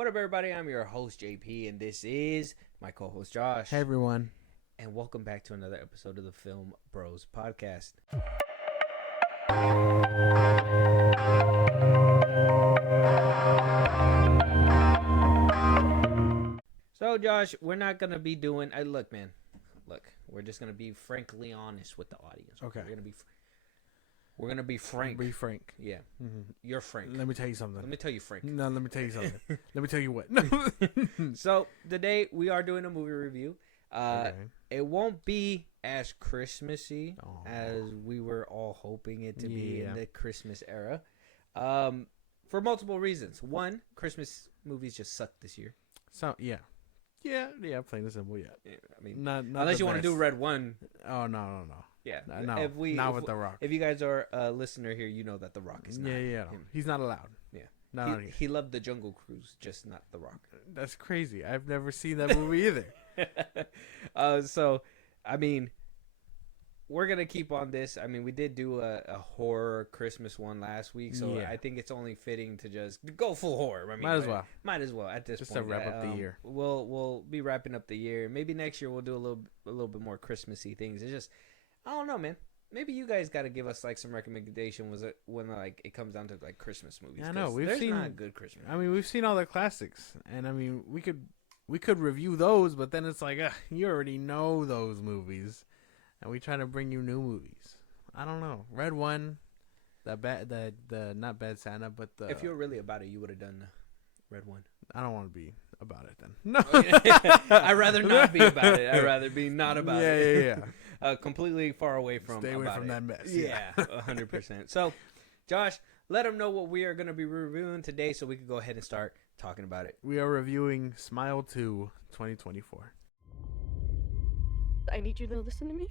What up, everybody? I'm your host, JP, and this is my co-host, Josh. Hey, everyone. And welcome back to another episode of the Film Bros podcast. So, Josh, we're not going to be doing... Look, we're just going to be frankly honest with the audience. Okay. We're gonna be frank. Be frank. Yeah. Mm-hmm. You're frank. Let me tell you something. Let me tell you, Frank. No, let me tell you something. Let me tell you what. So today we are doing a movie review. Okay. It won't be as Christmassy as we were all hoping it to be in the Christmas era, for multiple reasons. One, Christmas movies just suck this year. So yeah, plain and simple. Yeah. I mean, not unless you want to do Red One. Oh no. Yeah, no. Not with The Rock. If you guys are a listener here, you know that The Rock is not. Yeah. Him. He's not allowed. Yeah. He loved the Jungle Cruise, just not The Rock. That's crazy. I've never seen that movie either. So, I mean, we're gonna keep on this. I mean, we did do a horror Christmas one last week, so I think it's only fitting to just go full horror. I mean, might as well at this just point. To wrap up the year. We'll be wrapping up the year. Maybe next year we'll do a little bit more Christmassy things. It's just, I don't know, man. Maybe you guys got to give us like some recommendation. Was it when like it comes down to like Christmas movies? I know there's not good Christmas. I mean, we've seen all the classics, and I mean, we could review those, but then it's like you already know those movies, and we try to bring you new movies. I don't know. Red One, the not Bad Santa, but the. If you were really about it, you would have done Red One. I don't want to be about it then. No, I'd rather not be about it. I'd rather be not about it. Yeah. Completely far away from. Stay away from that mess. Yeah, 100%. So, Josh, let them know what we are going to be reviewing today, so we can go ahead and start talking about it. We are reviewing Smile 2 2024. I need you to listen to me.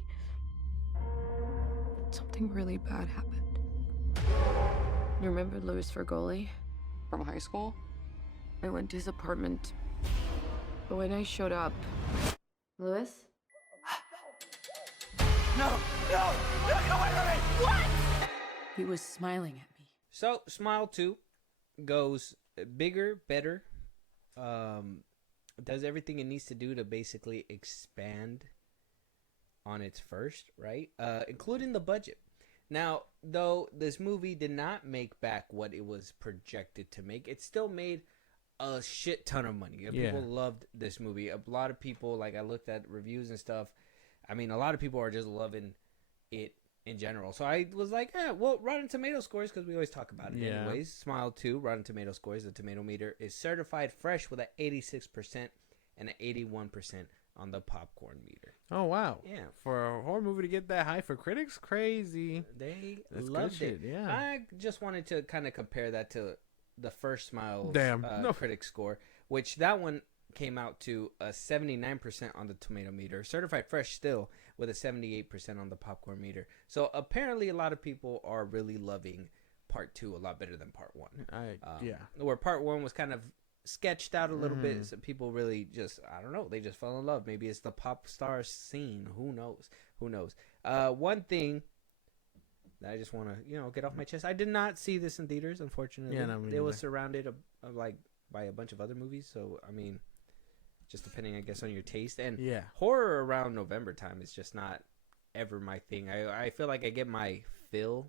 Something really bad happened. You remember Louis Fergoli from high school? I went to his apartment. But when I showed up... Louis? No, get away from me! What? He was smiling at me. So, Smile 2 goes bigger, better. Does everything it needs to do to basically expand on its first, right? Including the budget. Now, though this movie did not make back what it was projected to make, it still made a shit ton of money. People loved this movie. A lot of people, like I looked at reviews and stuff. I mean, a lot of people are just loving it in general. So I was like, well, Rotten Tomato scores, because we always talk about it anyways. Smile 2, Rotten Tomato scores, the tomato meter is certified fresh with an 86% and an 81% on the popcorn meter. Oh, wow. Yeah. For a horror movie to get that high for critics, crazy. That's loved it. Yeah. I just wanted to kind of compare that to the first Smile critic score, which that one came out to a 79% on the tomato meter, certified fresh still with a 78% on the popcorn meter. So apparently a lot of people are really loving part 2 a lot better than part 1. Where part 1 was kind of sketched out a little bit, so people really just, I don't know, they just fell in love. Maybe it's the pop star scene. Who knows? One thing that I just want to get off my chest, I did not see this in theaters, unfortunately. It was surrounded by a bunch of other movies, so I mean, just depending, I guess, on your taste. And horror around November time is just not ever my thing. I feel like I get my fill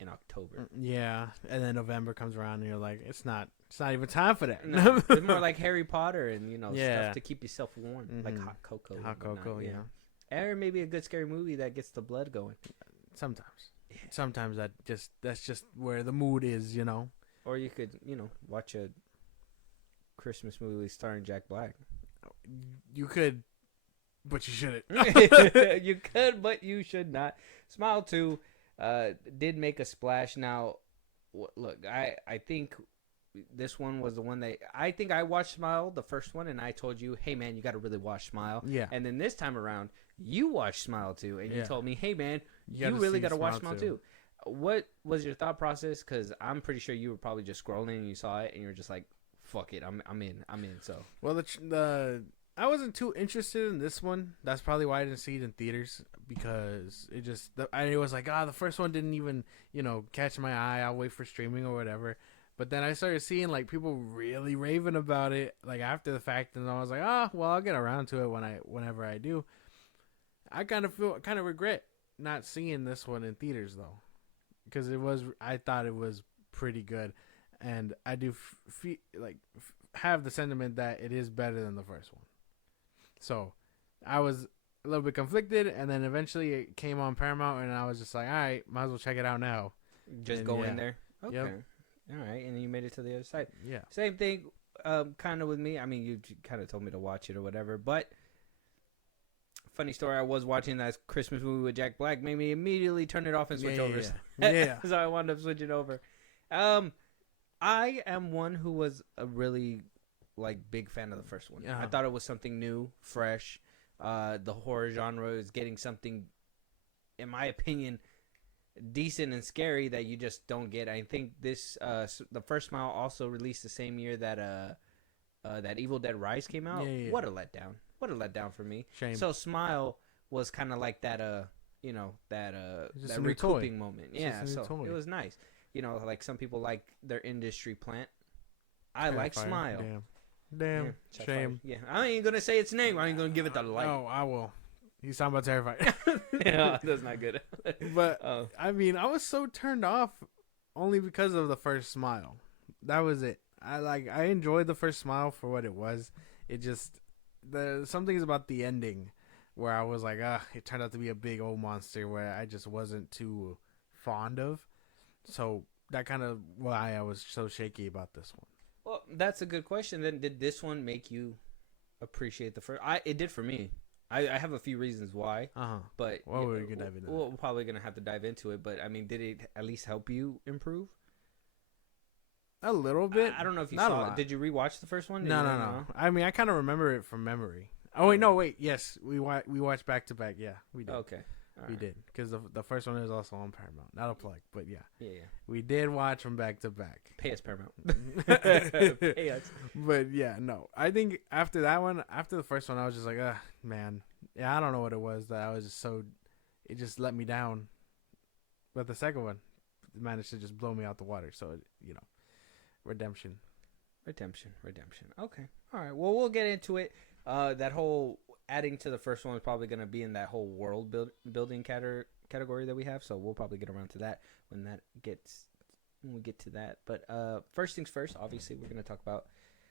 in October. Yeah, and then November comes around and you're like, it's not even time for that. No, it's more like Harry Potter and stuff to keep yourself warm, like hot cocoa. Hot cocoa, Or maybe a good scary movie that gets the blood going. Sometimes that's just where the mood is, Or you could, watch a Christmas movie starring Jack Black. You could, but you shouldn't. You could, but you should not. Smile 2 did make a splash. Now, look, I think this one was the one that I think I watched Smile, the first one, and I told you, hey man, you got to really watch Smile. Yeah. And then this time around, you watched Smile 2, and you told me, hey man, you really got to watch Smile 2. What was your thought process? Because I'm pretty sure you were probably just scrolling and you saw it, and you were just like, fuck it, I'm in. So well, I wasn't too interested in this one. That's probably why I didn't see it in theaters, because it was like, the first one didn't even catch my eye. I'll wait for streaming or whatever. But then I started seeing like people really raving about it like after the fact, and I was like, well, I'll get around to it whenever I do. I kind of regret not seeing this one in theaters though, because I thought it was pretty good, and I do have the sentiment that it is better than the first one. So I was a little bit conflicted, and then eventually it came on Paramount, and I was just like, all right, might as well check it out now. Just go in there. Okay. Yep. All right, and then you made it to the other side. Yeah. Same thing, kind of with me. I mean, you kind of told me to watch it or whatever, but funny story, I was watching that Christmas movie with Jack Black, made me immediately turn it off and switch over. Yeah. So I wound up switching over. I am one who was a really big fan of the first one. I thought it was something new, fresh. The horror genre is getting something, in my opinion, decent and scary that you just don't get. I think this the First Smile also released the same year that that Evil Dead Rise came out. Yeah. What a letdown. What a letdown for me. Shame. So Smile was kind of like that that recouping moment. Yeah, so it was nice. Like some people like their industry plant. I like Smile. Damn. Yeah, Shame. Yeah, I ain't gonna say its name. I ain't gonna give it the light. Oh, I will. He's talking about Terrified. Yeah, that's not good. But I mean, I was so turned off only because of the First Smile. That was it. I enjoyed the First Smile for what it was. It just some things about the ending where I was like, it turned out to be a big old monster where I just wasn't too fond of. So that kind of why I was so shaky about this one. Well, that's a good question. Then did this one make you appreciate the first? It did for me. I have a few reasons why. But we're gonna dive into we're probably gonna have to dive into it. But I mean, did it at least help you improve? A little bit. I don't know if you saw it. Did you rewatch the first one? No. I mean, I kind of remember it from memory. Oh wait, no, wait. Yes, we watched back to back. Yeah, we did. Okay. We did, because the first one is also on Paramount. Not a plug, but yeah. Yeah. We did watch from back to back. Pay us, Paramount. Pay us. But yeah, no. I think after that one, after the first one, I was just like, man. Yeah, I don't know what it was that I was just so, it just let me down. But the second one managed to just blow me out the water. So, redemption. Okay. All right. Well, we'll get into it. That whole adding to the first one is probably going to be in that whole world building category that we have. So we'll probably get around to that when we get to that. But first things first, obviously, we're going to talk about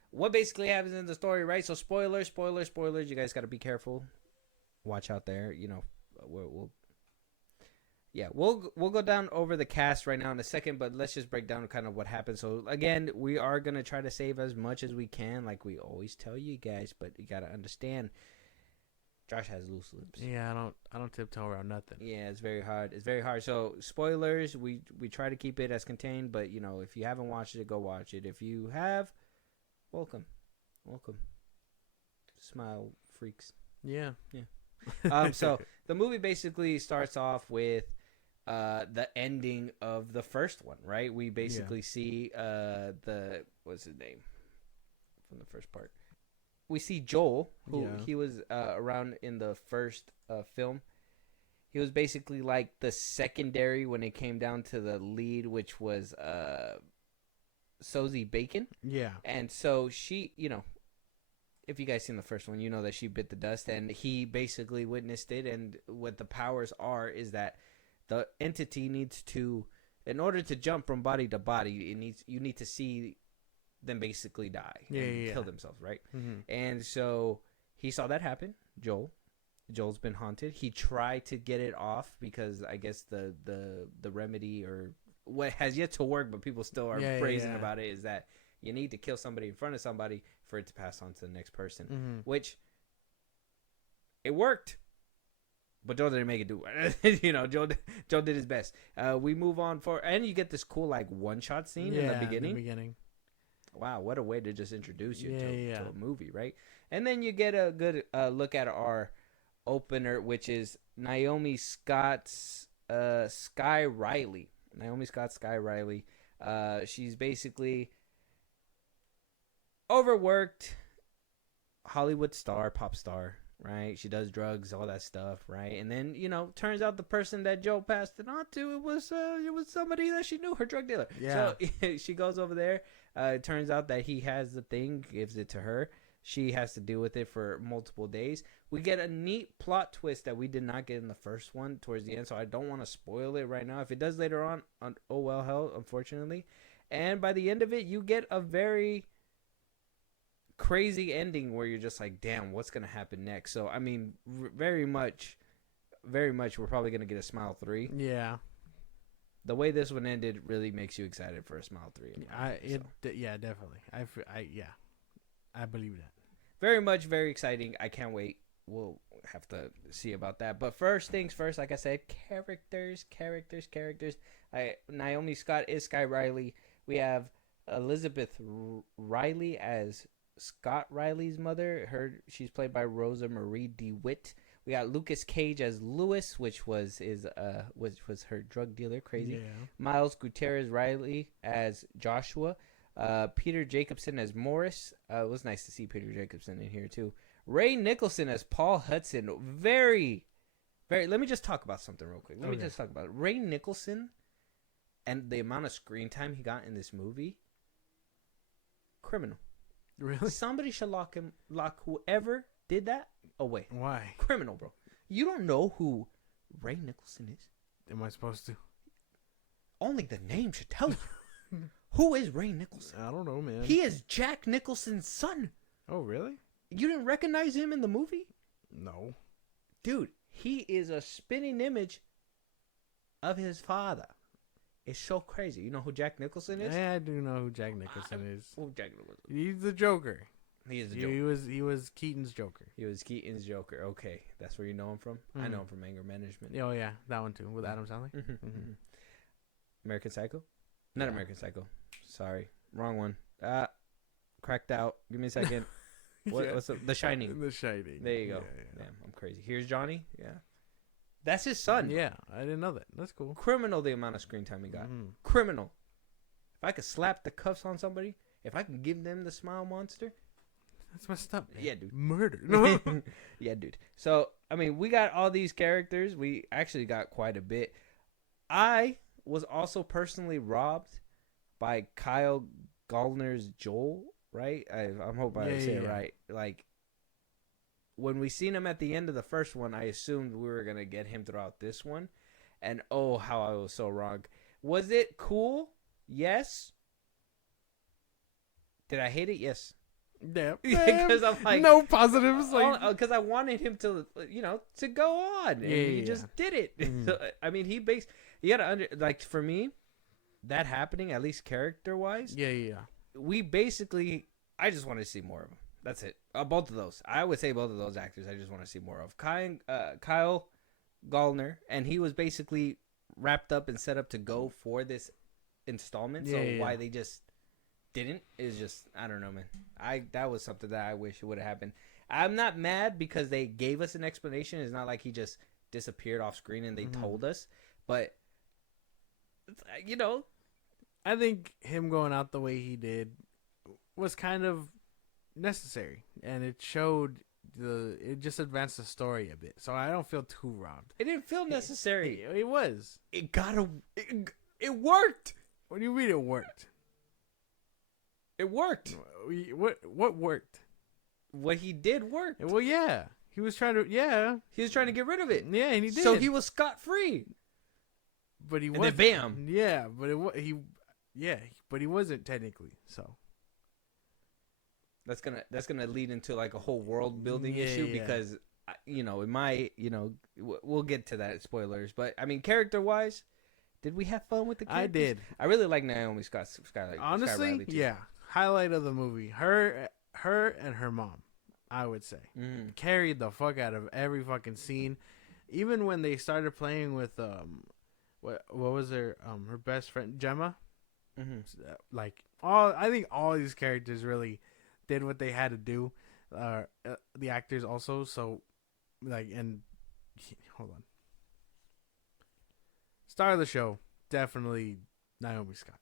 what basically happens in the story, right? So spoilers. You guys got to be careful. Watch out there. We'll go down over the cast right now in a second, but let's just break down kind of what happened. So again, we are going to try to save as much as we can, like we always tell you guys, but you got to understand Josh has loose lips. Yeah, I don't tiptoe around nothing. Yeah, it's very hard. So spoilers, we try to keep it as contained, but if you haven't watched it, go watch it. If you have, welcome. Smile freaks. Yeah. So the movie basically starts off with the ending of the first one, right? We basically see what's his name from the first part. We see Joel, who he was around in the first film. He was basically like the secondary when it came down to the lead, which was Sosie Bacon. Yeah. And so she, if you guys seen the first one, you know that she bit the dust, and he basically witnessed it. And what the powers are is that the entity needs to, in order to jump from body to body, you need to see them basically die and kill themselves, right? Mm-hmm. And so he saw that happen. Joel's been haunted. He tried to get it off because I guess the remedy, or what has yet to work, but people still are praising about it, is that you need to kill somebody in front of somebody for it to pass on to the next person, which it worked. But Joel didn't make it do it. Joel did his best. We move on and you get this cool one-shot scene in the beginning. Wow, what a way to just introduce you to a movie, right? And then you get a good look at our opener, which is Naomi Scott's Sky Riley. She's basically overworked Hollywood star, pop star, right? She does drugs, all that stuff, right? And then, turns out the person that Joe passed it on to, it was somebody that she knew, her drug dealer. Yeah. So she goes over there. It turns out that he has the thing, gives it to her. She has to deal with it for multiple days. We get a neat plot twist that we did not get in the first one towards the end, so I don't want to spoil it right now. If it does later on, oh well, hell, unfortunately. And by the end of it, you get a very crazy ending where you're just like, damn, what's going to happen next? So, I mean, very much, we're probably going to get a Smile 3. Yeah. The way this one ended really makes you excited for a Smile 3. Yeah, definitely. I believe that. Very exciting. I can't wait. We'll have to see about that. But first things first, like I said, characters. Naomi Scott is Sky Riley. We have Elizabeth Riley as Scott Riley's mother. She's played by Rosa Marie DeWitt. We got Lucas Cage as Lewis, which was her drug dealer. Crazy. Yeah. Miles Gutierrez Riley as Joshua. Peter Jacobson as Morris. It was nice to see Peter Jacobson in here too. Ray Nicholson as Paul Hudson. Very. Let me just talk about something real quick. Let me just talk about it. Ray Nicholson and the amount of screen time he got in this movie. Criminal. Really? Somebody should lock whoever did that away. Why? Criminal, bro. You don't know who Ray Nicholson is? Am I supposed to? Only the name should tell you. Who is Ray Nicholson? I don't know, man. He is Jack Nicholson's son. Oh, really? You didn't recognize him in the movie? No. Dude, he is a spinning image of his father. It's so crazy. You know who Jack Nicholson is? Yeah, I do know who Jack Nicholson is. Who Jack Nicholson? He's the Joker. He is the Joker. He was Keaton's Joker. He was Keaton's Joker. Okay, that's where you know him from? I know him from Anger Management. Oh, yeah, that one too, with Adam Sandler. American Psycho? Not American Psycho. Sorry. Wrong one. Cracked out. Give me a second. What's The Shining. The Shining. There you go. Yeah. Damn, I'm crazy. Here's Johnny. Yeah. That's his son. Yeah, I didn't know that. That's cool. Criminal the amount of screen time he got. Criminal. If I could slap the cuffs on somebody, if I can give them the smile monster. That's messed up, man. Yeah, dude. Murder. Yeah, dude. So, I mean, we got all these characters. We actually got quite a bit. I was also personally robbed by Kyle Gallner's Joel, right? I'm hoping I say it right. Like, when we seen him at the end of the first one, I assumed we were going to get him throughout this one. And oh, how I was so wrong. Was it cool? Yes. Did I hate it? Yes. Yeah. Because I'm like, no positives. Because I wanted him to, to go on. And he just did it. So, I mean, you got to for me, that happening, at least character-wise. Yeah. We basically, I just want to see more of him. That's it. Both of those. I would say both of those actors I just want to see more of. Kyle Gallner, and he was basically wrapped up and set up to go for this installment. Why they just didn't is just, I don't know, man. That was something that I wish would have happened. I'm not mad because they gave us an explanation. It's not like he just disappeared off screen and they told us. But, I think him going out the way he did was kind of necessary, and it just advanced the story a bit, so I don't feel too robbed. It didn't feel necessary. It was. It worked. What do you mean it worked? It worked. What worked? What he did worked. Well, yeah, he was trying to. Yeah, he was trying to get rid of it. Yeah, and he did. So he was scot free. But he wasn't. And then bam. Yeah, but he wasn't technically. So. That's gonna lead into like a whole world building issue because we'll get to that, spoilers, but I mean, character wise, did we have fun with the characters? I did. I really like Naomi Scott. Honestly, yeah, highlight of the movie, her and her mom, I would say, carried the fuck out of every fucking scene. Even when they started playing with what was her best friend Gemma, I think all these characters really did what they had to do, the actors also. So, and hold on, star of the show, definitely Naomi Scott.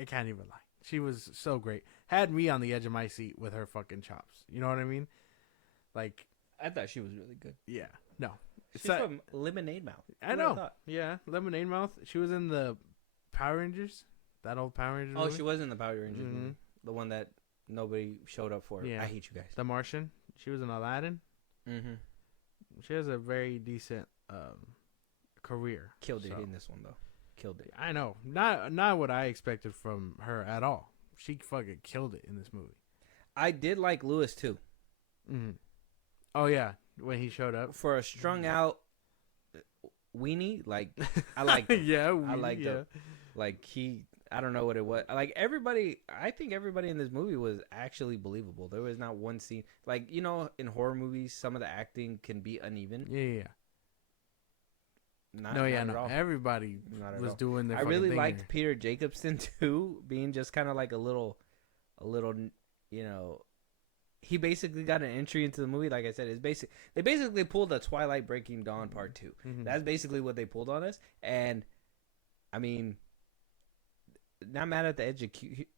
I can't even lie, she was so great. Had me on the edge of my seat with her fucking chops. You know what I mean? Like, I thought she was really good. Yeah. No. She's from Lemonade Mouth. I know. Yeah, Lemonade Mouth. She was in the Power Rangers. That old Power Rangers movie. She was in the Power Rangers movie. The one that nobody showed up for. Yeah. I hate you guys. The Martian. She was in Aladdin. Mm-hmm. She has a very decent career. Killed it in this one, though. Killed it. I know. Not what I expected from her at all. She fucking killed it in this movie. I did like Lewis, too. Mm-hmm. Oh, yeah. When he showed up. For a strung out weenie, like, I liked him. Yeah, I liked him. Like, I don't know what it was. Like, I think everybody in this movie was actually believable. There was not one scene. Like, you know, in horror movies, some of the acting can be uneven. Yeah. Not at all. Everybody was doing their I really liked Peter Jacobson, too, being just kind of like a little, you know, he basically got an entry into the movie. Like I said, they basically pulled a Twilight Breaking Dawn Part 2. Mm-hmm. That's basically what they pulled on us. And, I mean, not mad at the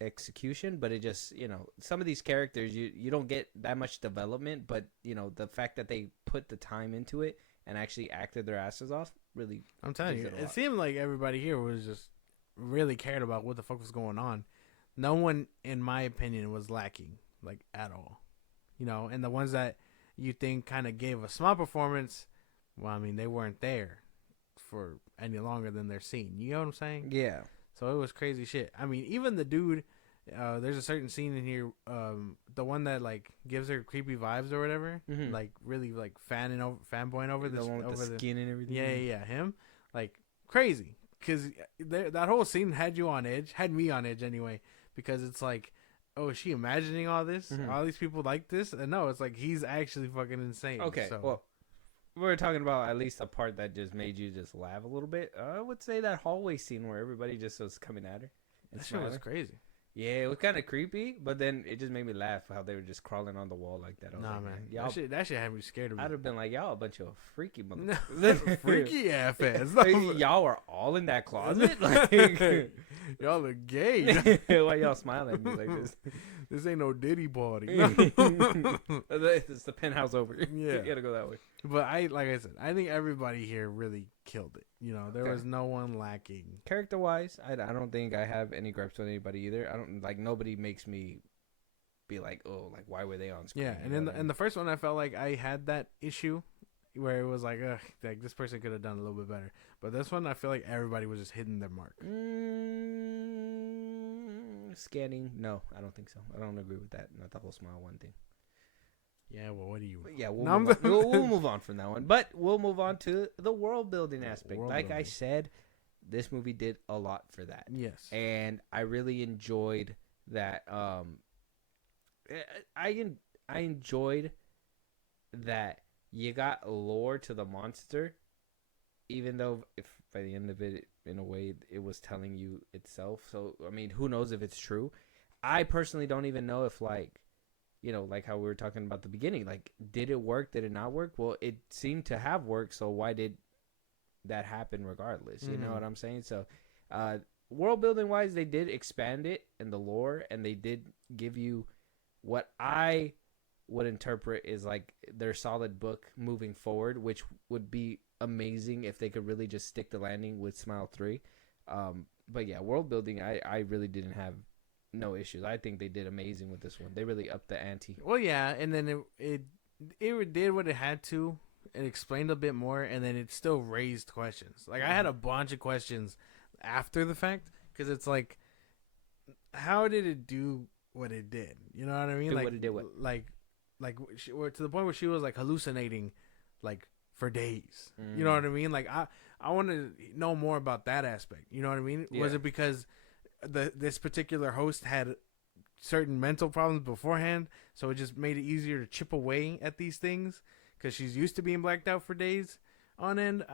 execution, but it just, you know, some of these characters, you don't get that much development, but, you know, the fact that they put the time into it and actually acted their asses off, really. I'm telling you, it seemed like everybody here was just really cared about what the fuck was going on. No one, in my opinion, was lacking, like, at all. You know, and the ones that you think kind of gave a small performance, well, I mean, they weren't there for any longer than they're seen. You know what I'm saying? Yeah. So it was crazy shit. I mean, even the dude, there's a certain scene in here, the one that, like, gives her creepy vibes or whatever, like, really, like, fanboying over this. The one with the skin and everything. Yeah, him. Like, crazy. Because that whole scene had me on edge anyway, because it's like, oh, is she imagining all this? All these people like this? And no, it's like he's actually fucking insane. Okay, so. Well, we're talking about at least a part that just made you just laugh a little bit. I would say that hallway scene where everybody just was coming at her. That shit was crazy. Yeah, it was kind of creepy, but then it just made me laugh how they were just crawling on the wall like that. Nah, like, man. That shit had me scared of me. I'd have been like, y'all a bunch of freaky motherfuckers. Freaky ass. Y'all are all in that closet? Like, y'all are gay. Why y'all smiling at me like this? This ain't no Diddy party. It's the penthouse over. Yeah. You gotta go that way. But like I said, I think everybody here really killed it. You know, there was no one lacking. Character-wise, I don't think I have any gripes with anybody either. I don't, like, nobody makes me be like, oh, like, why were they on screen? Yeah, and in the first one, I felt like I had that issue where it was like, ugh, like, this person could have done a little bit better. But this one, I feel like everybody was just hitting their mark. Scanning? No, I don't think so. I don't agree with that. Not the whole smile one thing. Yeah, well, what do you... Yeah, we'll move on from that one. But we'll move on to the world-building aspect. I said, this movie did a lot for that. Yes. And I really enjoyed that. I enjoyed that you got lore to the monster, even though if by the end of it, in a way, it was telling you itself. So, I mean, who knows if it's true? I personally don't even know if, like, you know, like how we were talking about the beginning, like, did it work? Did it not work? Well, it seemed to have worked. So why did that happen regardless? You know what I'm saying? So, world building wise, they did expand it in the lore, and they did give you what I would interpret is like their solid book moving forward, which would be amazing if they could really just stick the landing with Smile 3. But yeah, world building, I really didn't have no issues. I think they did amazing with this one. They really upped the ante. Well, yeah, and then it did what it had to. It explained a bit more, and then it still raised questions. Like, I had a bunch of questions after the fact, because it's like, how did it do what it did? You know what I mean? Like, what it did what? Like to the point where she was, like, hallucinating, like, for days. You know what I mean? Like, I want to know more about that aspect. You know what I mean? Yeah. Was it because this particular host had certain mental problems beforehand, so it just made it easier to chip away at these things because she's used to being blacked out for days on end,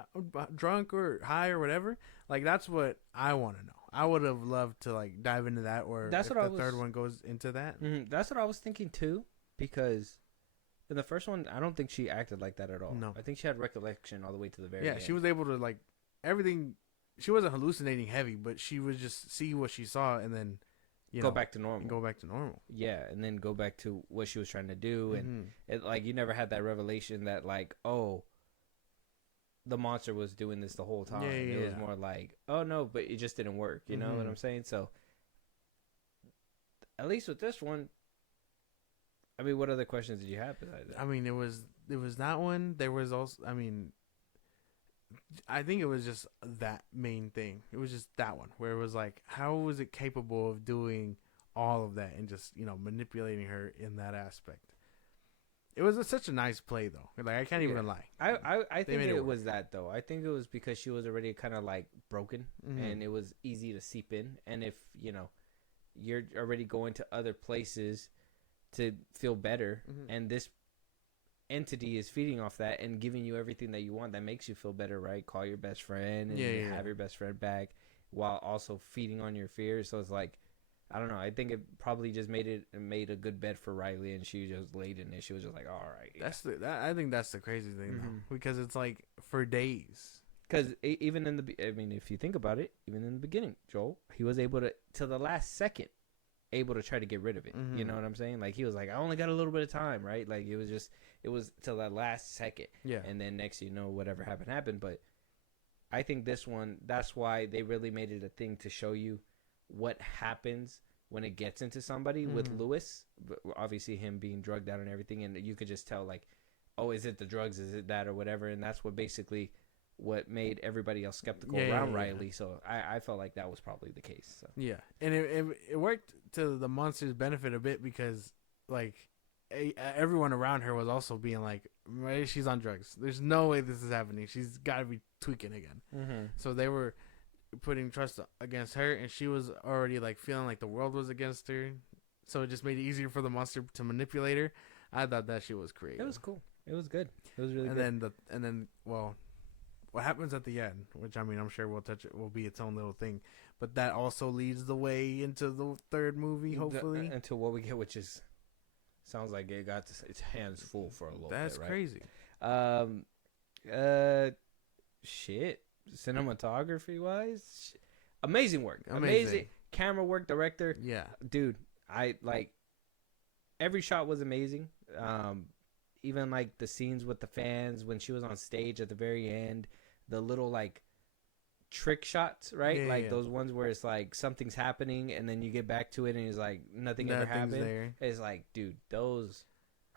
drunk or high or whatever? Like, that's what I want to know. I would have loved to, like, dive into that, or that's if the third one goes into that. That's what I was thinking too, because in the first one, I don't think she acted like that at all. No. I think she had recollection all the way to the very end. Yeah, she was able to, like, everything. She wasn't hallucinating heavy, but she would just see what she saw and then, go back to normal. Go back to normal. Yeah, and then go back to what she was trying to do, and it, like, you never had that revelation that, like, oh, the monster was doing this the whole time. Yeah, it was more like, oh no, but it just didn't work. You know what I'm saying? So at least with this one, I mean, what other questions did you have besides that? I mean, it was that one. There was also, I mean, I think it was just that main thing. It was just that one where it was like, how was it capable of doing all of that and just, manipulating her in that aspect? It was such a nice play, though. Like, I can't even lie. I think it was that, though. I think it was because she was already kind of, like, broken, and it was easy to seep in. And if, you're already going to other places to feel better, and this entity is feeding off that and giving you everything that you want, that makes you feel better, right? Call your best friend and have your best friend back while also feeding on your fears. So it's like, I don't know. I think it probably just made a good bed for Riley, and she just laid in it. She was just like, all right. Yeah. I think that's the crazy thing, though, because it's like for days. Because even if you think about it, even in the beginning, Joel, he was able to the last second, able to try to get rid of it. You know what I'm saying? Like, he was like, I only got a little bit of time, right? Like, it was till that last second. Yeah. And then next, whatever happened. But I think this one, that's why they really made it a thing to show you what happens when it gets into somebody with Lewis. Obviously, him being drugged out and everything, and you could just tell, like, oh, is it the drugs? Is it that or whatever? And that's what made everybody else skeptical around Riley. So I felt like that was probably the case. So. Yeah, and it worked to the monster's benefit a bit because, like, everyone around her was also being like, she's on drugs. There's no way this is happening. She's got to be tweaking again. So they were putting trust against her, and she was already, like, feeling like the world was against her. So it just made it easier for the monster to manipulate her. I thought that shit was creative. It was cool. It was good. It was really good. And then, what happens at the end, which, I mean, I'm sure we'll touch it, will be its own little thing, but that also leads the way into the third movie, hopefully. Into what we get, which is, sounds like it got its hands full for a little bit, right? That's crazy. Shit. Cinematography wise, amazing work. Amazing camera work, director. Yeah. Dude, I like every shot was amazing. Even like the scenes with the fans when she was on stage at the very end, the little like trick shots, right? Those ones where it's like something's happening and then you get back to it and it's like nothing ever happened. There. It's like, dude, those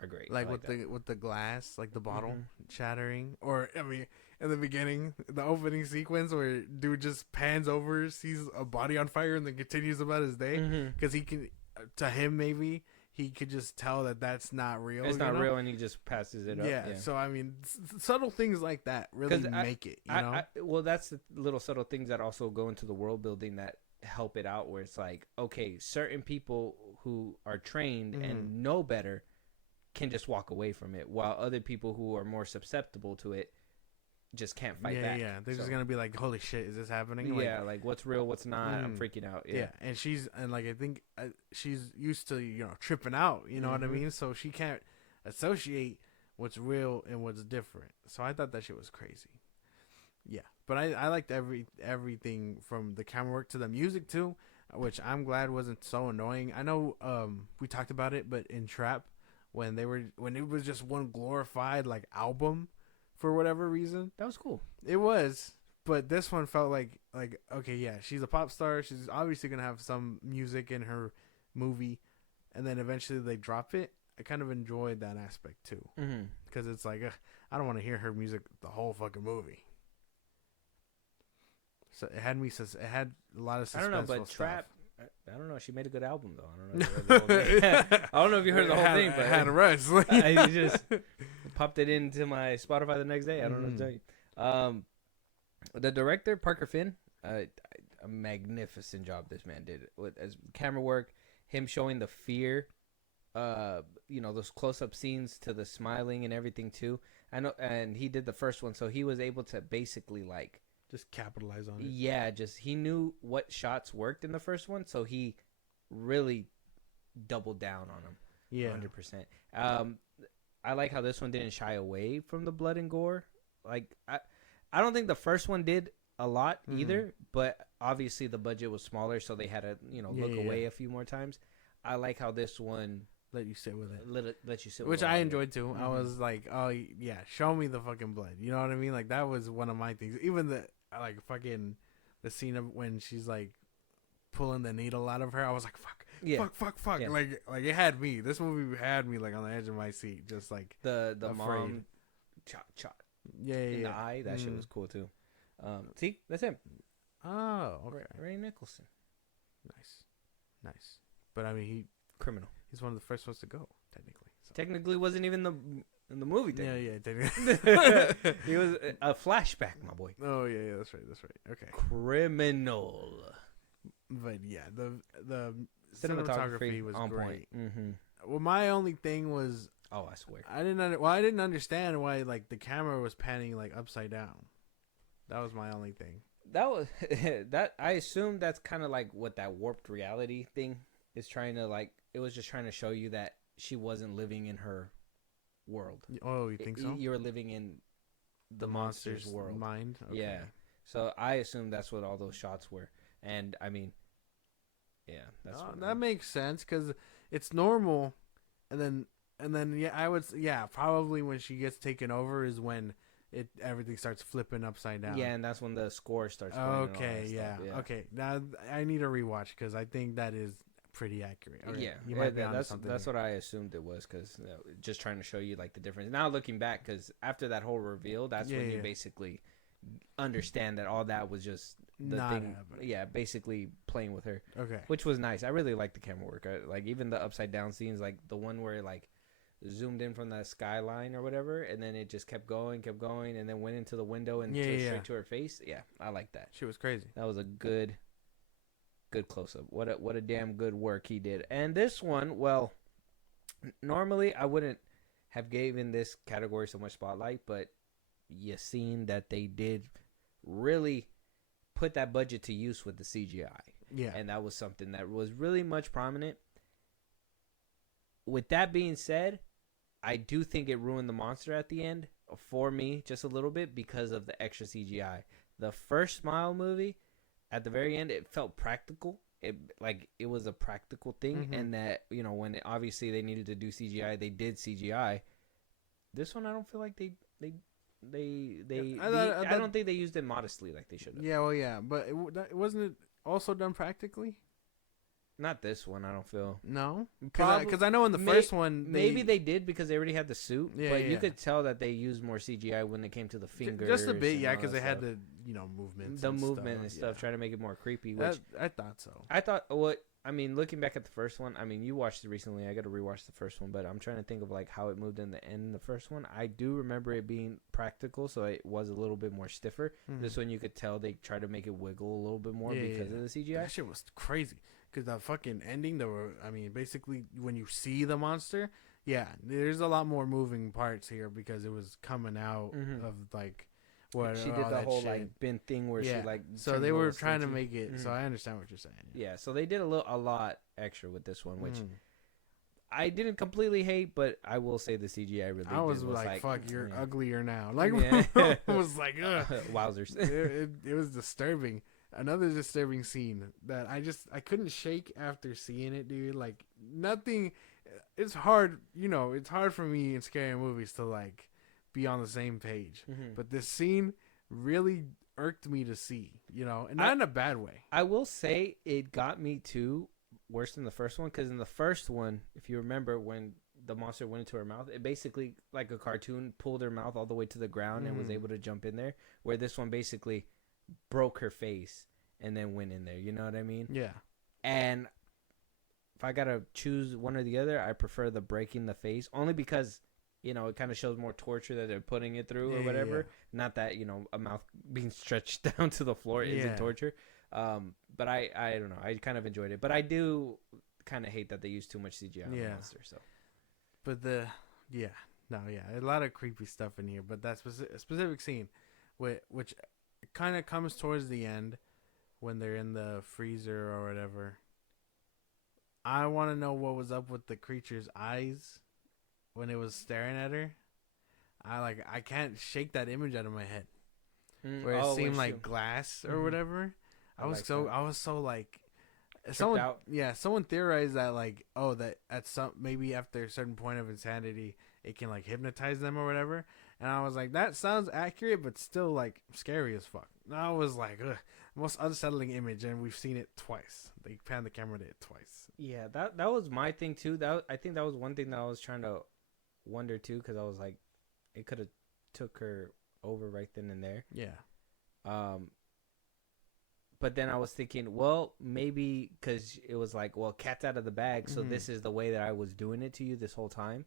are great. Like with the glass, like the bottle shattering, or I mean, in the beginning, the opening sequence where dude just pans over, sees a body on fire, and then continues about his day because he can, to him maybe. He could just tell that that's not real. It's not real, and he just passes it up. Yeah. So I mean, subtle things like that really make it. Well, that's the little subtle things that also go into the world building that help it out. Where it's like, okay, certain people who are trained and know better can just walk away from it, while other people who are more susceptible to it just can't fight back. Yeah, they're just gonna be like, "Holy shit, is this happening?" Like what's real, what's not. I'm freaking out. Yeah, and I think she's used to tripping out. You know what I mean? So she can't associate what's real and what's different. So I thought that shit was crazy. Yeah, but I liked everything from the camera work to the music too, which I'm glad wasn't so annoying. I know we talked about it, but in Trap, when it was just one glorified like album. For whatever reason, that was cool. It was, but this one felt like okay, yeah, she's a pop star. She's obviously gonna have some music in her movie, and then eventually they drop it. I kind of enjoyed that aspect too, because it's like I don't want to hear her music the whole fucking movie. So it had a lot of suspenseful I don't know, but stuff. Trap. I don't know. She made a good album though. I don't know if you heard the whole thing, but had a rest. I just popped it into my Spotify the next day. I don't know what to tell you. The director Parker Finn, a magnificent job this man did with as camera work. Him showing the fear, those close-up scenes to the smiling and everything too. I know, and he did the first one, so he was able to basically like. Just capitalize on it. Yeah, he knew what shots worked in the first one, so he really doubled down on them. Yeah, 100%. I like how this one didn't shy away from the blood and gore. Like I don't think the first one did a lot either, but obviously the budget was smaller, so they had to look away a few more times. I like how this one let you sit with it. Let you sit Which with it. I enjoyed too. I was like, oh yeah, show me the fucking blood. You know what I mean? Like that was one of my things. Even the fucking the scene of when she's like pulling the needle out of her, I was like, fuck. Yeah. Like it had me. This movie had me like on the edge of my seat, just like the mom shot in the eye. That shit was cool too. See, that's him. Oh, okay. Ray Nicholson. Nice. But I mean, criminal. He's one of the first ones to go, technically. So. Technically, wasn't even in the movie. Yeah, technically. He was a flashback, my boy. Oh yeah, that's right. Okay. Criminal. But yeah, the cinematography was on great. Point. Mm-hmm. Well, my only thing was, I swear, I didn't understand why like the camera was panning like upside down. That was my only thing. That was that. I assume that's kind of like what that warped reality thing is trying to like. It was just trying to show you that she wasn't living in her world. Oh, you think so? You were living in the monster's world. Mind. Okay. Yeah. So I assume that's what all those shots were, and I mean. Yeah, that makes sense because it's normal, and then probably when she gets taken over is when everything starts flipping upside down. Yeah, and that's when the score starts. Okay, yeah. Okay. Now I need a rewatch because I think that is pretty accurate. Okay. Yeah, you might be that's what I assumed it was because just trying to show you like the difference. Now looking back, because after that whole reveal, that's when you basically understand that all that was just the thing. Happening. Yeah, basically playing with her. Okay, which was nice. I really liked the camera work. Like even the upside down scenes, like the one where it, like zoomed in from the skyline or whatever, and then it just kept going, and then went into the window and straight to her face. Yeah, I like that. She was crazy. That was a good close up. What a damn good work he did. And this one, well, normally I wouldn't have given this category so much spotlight, but you seen that they did really put that budget to use with the CGI. Yeah. And that was something that was really much prominent. With that being said, I do think it ruined the monster at the end for me just a little bit because of the extra CGI. The first Smile movie, at the very end, it felt practical. It was a practical thing, and that when obviously they needed to do CGI, they did CGI. This one, I don't feel like they I don't think they used it modestly like they should have. Yeah, well, yeah, but wasn't it also done practically? Not this one, I don't feel. No, because I know in the first one maybe they did because they already had the suit. Yeah, but you could tell that they used more CGI when it came to the fingers. Just a bit, yeah, because they had the movements, and stuff, trying to make it more creepy. Which I thought so. I thought looking back at the first one, I mean, you watched it recently. I got to rewatch the first one, but I'm trying to think of like how it moved in the end. In the first one, I do remember it being practical, so it was a little bit more stiffer. This one, you could tell they tried to make it wiggle a little bit more because of the CGI. That shit was crazy. Because the fucking ending, basically when you see the monster, there's a lot more moving parts here because it was coming out of like what she did the whole shit. Like bent thing where she like. So they were trying to make it. So I understand what you're saying. Yeah. So they did a lot extra with this one, which I didn't completely hate, but I will say the CGI really. I was like, "Fuck, you're uglier now." Like, I was like, "Ugh, wowzers!" it was disturbing. Another disturbing scene that I couldn't shake after seeing it, dude. Like nothing. It's hard, it's hard for me in scary movies to like be on the same page. But this scene really irked me to see, and not in a bad way. I will say it got me too worse than the first one because in the first one, if you remember when the monster went into her mouth, it basically like a cartoon pulled her mouth all the way to the ground and was able to jump in there. Where this one basically broke her face and then went in there. You know what I mean? Yeah. And if I gotta choose one or the other, I prefer the breaking the face only because it kind of shows more torture that they're putting it through or whatever. Yeah. Not that a mouth being stretched down to the floor isn't torture. But I don't know. I kind of enjoyed it, but I do kind of hate that they use too much CGI on the monster. So, but a lot of creepy stuff in here. But that specific scene, which kind of comes towards the end when they're in the freezer or whatever. I want to know what was up with the creature's eyes when it was staring at her. I can't shake that image out of my head. where it seemed like glass or whatever. I was so like, someone theorized that like, oh, that at some maybe after a certain point of insanity, it can like hypnotize them or whatever. And I was like, that sounds accurate, but still like scary as fuck. And I was like, ugh, most unsettling image, and we've seen it twice. They panned the camera to it twice. Yeah, that was my thing too. I think that was one thing that I was trying to wonder too, because I was like, it could have took her over right then and there. Yeah. But then I was thinking, well, maybe because it was like, well, cat's out of the bag, so this is the way that I was doing it to you this whole time.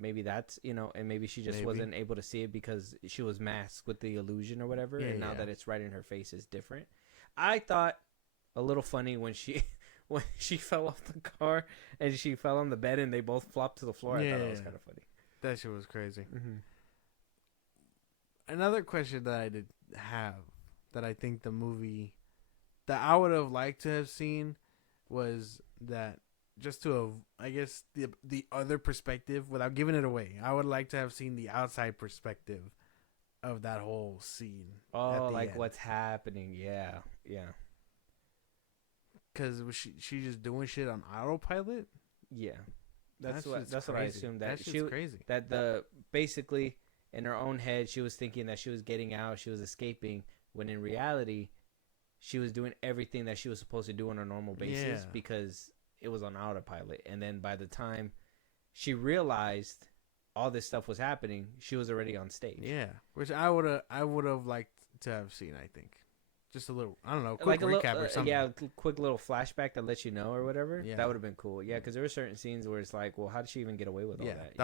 Maybe that's, and maybe she just wasn't able to see it because she was masked with the illusion or whatever. And now that it's right in her face, is different. I thought a little funny when she fell off the car and she fell on the bed and they both flopped to the floor. I thought it was kind of funny. That shit was crazy. Another question that I did have that I think the movie that I would have liked to have seen was that just to, I guess, the other perspective without giving it away. I would like to have seen the outside perspective of that whole scene. Oh, like end. What's happening. Yeah. Because was she just doing shit on autopilot? Yeah. That's what I assumed. That shit's crazy. That basically in her own head, she was thinking that she was getting out, she was escaping, when in reality, she was doing everything that she was supposed to do on a normal basis because it was on autopilot. And then by the time she realized all this stuff was happening, she was already on stage. Yeah, which I would have liked to have seen. I think just a little, I don't know, quick like recap or something. Yeah, quick little flashback that lets you know or whatever. Yeah. That would have been cool. Yeah, because there were certain scenes where it's like, well, how did she even get away with all that?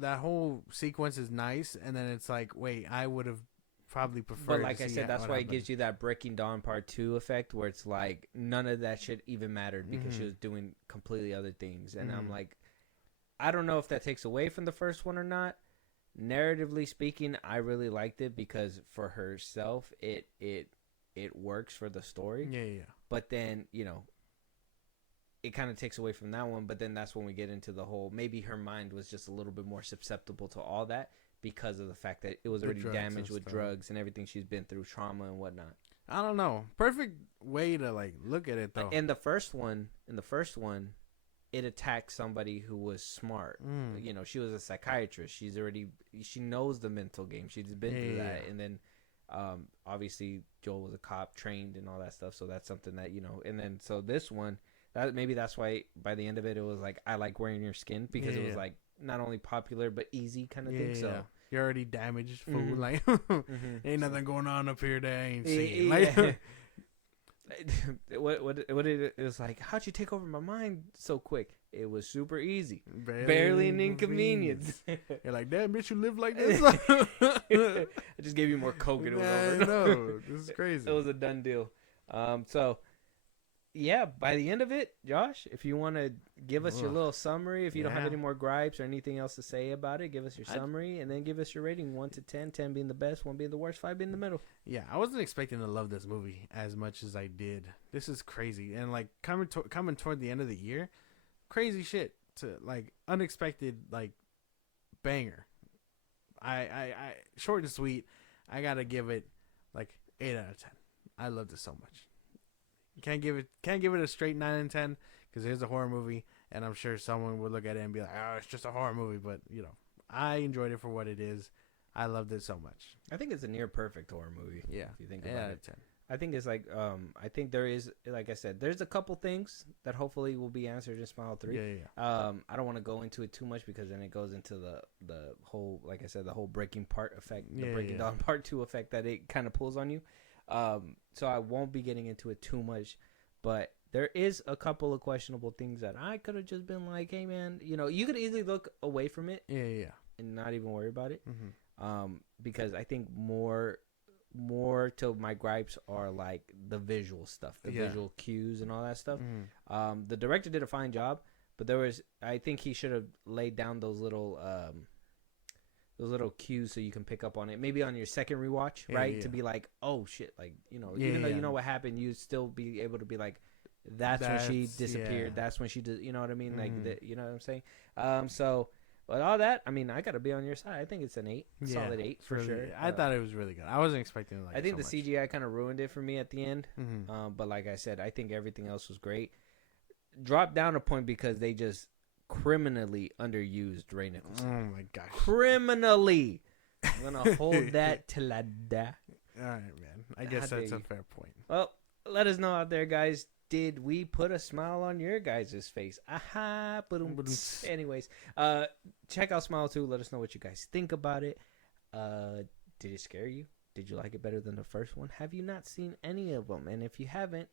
That whole sequence is nice, and then it's like, wait, I would have probably preferred. But like I said, that's why it gives you that Breaking Dawn Part 2 effect, where it's like none of that shit even mattered because she was doing completely other things. And I'm like, I don't know if that takes away from the first one or not. Narratively speaking, I really liked it because for herself, it works for the story. Yeah. But then, it kind of takes away from that one. But then that's when we get into the whole, maybe her mind was just a little bit more susceptible to all that because of the fact that it was already damaged with drugs and everything she's been through, trauma and whatnot. I don't know. Perfect way to like look at it though. In the first one, it attacked somebody who was smart. She was a psychiatrist. She knows the mental game. She's been through that. And then obviously Joel was a cop, trained and all that stuff. So that's something that, and then so this one, that's why by the end of it, it was like, I like wearing your skin because it was like not only popular but easy kind of thing. So you're already damaged, fool. Like ain't nothing going on up here that I ain't seen. Like what it was like, how'd you take over my mind so quick? It was super easy. Barely an inconvenience. You're like, damn bitch, you live like this? I just gave you more coke and it was over. No, this is crazy. It was a done deal. So yeah, by the end of it, Josh, if you want to give us your little summary, if you don't have any more gripes or anything else to say about it, give us your summary and then give us your rating, 1 to 10, 10 being the best, 1 being the worst, 5 being the middle. Yeah, I wasn't expecting to love this movie as much as I did. This is crazy. And like coming toward the end of the year, crazy shit to like unexpected like banger. I short and sweet, I got to give it like 8 out of 10. I loved it so much. Can't give it a straight 9 and 10 because it's a horror movie, and I'm sure someone would look at it and be like, "Oh, it's just a horror movie." But I enjoyed it for what it is. I loved it so much. I think it's a near perfect horror movie. Yeah, if you think about it. 10. I think it's like I think there is, like I said, there's a couple things that hopefully will be answered in Smile 3. Yeah. I don't want to go into it too much because then it goes into the whole, like I said, the whole breaking part effect, the breaking down part 2 effect that it kind of pulls on you. So I won't be getting into it too much, but there is a couple of questionable things that I could have just been like, hey man, you could easily look away from it. Yeah. And not even worry about it. Because I think more to my gripes are like the visual stuff, the visual cues and all that stuff. The director did a fine job, but I think he should have laid down those little cues so you can pick up on it. Maybe on your second rewatch, right? To be like, oh shit, like, even though you know what happened, you still be able to be like, that's when she disappeared. That's when she did, you know what I mean? Like, you know what I'm saying? So But all that, I mean, I gotta be on your side. I think it's an 8, solid 8 for really, sure. I thought it was really good. I wasn't expecting it. I think the CGI kind of ruined it for me at the end. But like I said, I think everything else was great. Dropped down a point because they just criminally underused Ray Nicholson. Oh my gosh, criminally. I'm gonna hold that till I die. All right, man. I guess that's a fair point. Well, let us know out there, guys. Did we put a smile on your guys' face? Aha. Anyways, check out Smile 2. Let us know what you guys think about it. Did it scare you? Did you like it better than the first one? Have you not seen any of them? And if you haven't,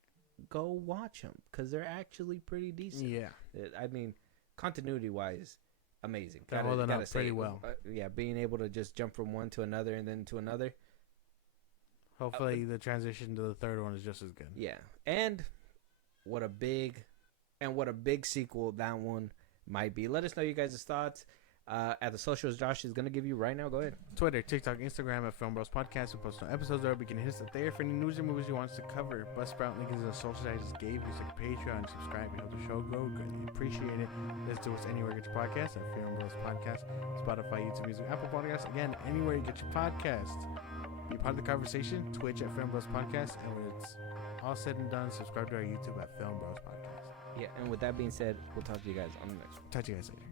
go watch them because they're actually pretty decent. Yeah. I mean, continuity-wise, amazing. They're holding up pretty well. Yeah, being able to just jump from one to another and then to another. Hopefully the transition to the third one is just as good. Yeah. And what a big sequel that one might be. Let us know you guys' thoughts at the socials Josh is going to give you right now. Go ahead. Twitter, TikTok, Instagram at FIlmBros Podcast. We post no episodes there. We can hit us up there for any news or movies you want us to cover. Buzzsprout link is in the social that I just gave you. So Patreon, subscribe, and help the show grow. Greatly appreciate it. Let's do us anywhere you get your podcast at FIlmBros Podcast, Spotify, YouTube Music, Apple Podcasts. Again, anywhere you get your podcast. Be part of the conversation. Twitch at FIlmBros Podcast. And when it's all said and done, subscribe to our YouTube at FIlmBros Podcast. Yeah, and with that being said, we'll talk to you guys on the next one. Talk to you guys later.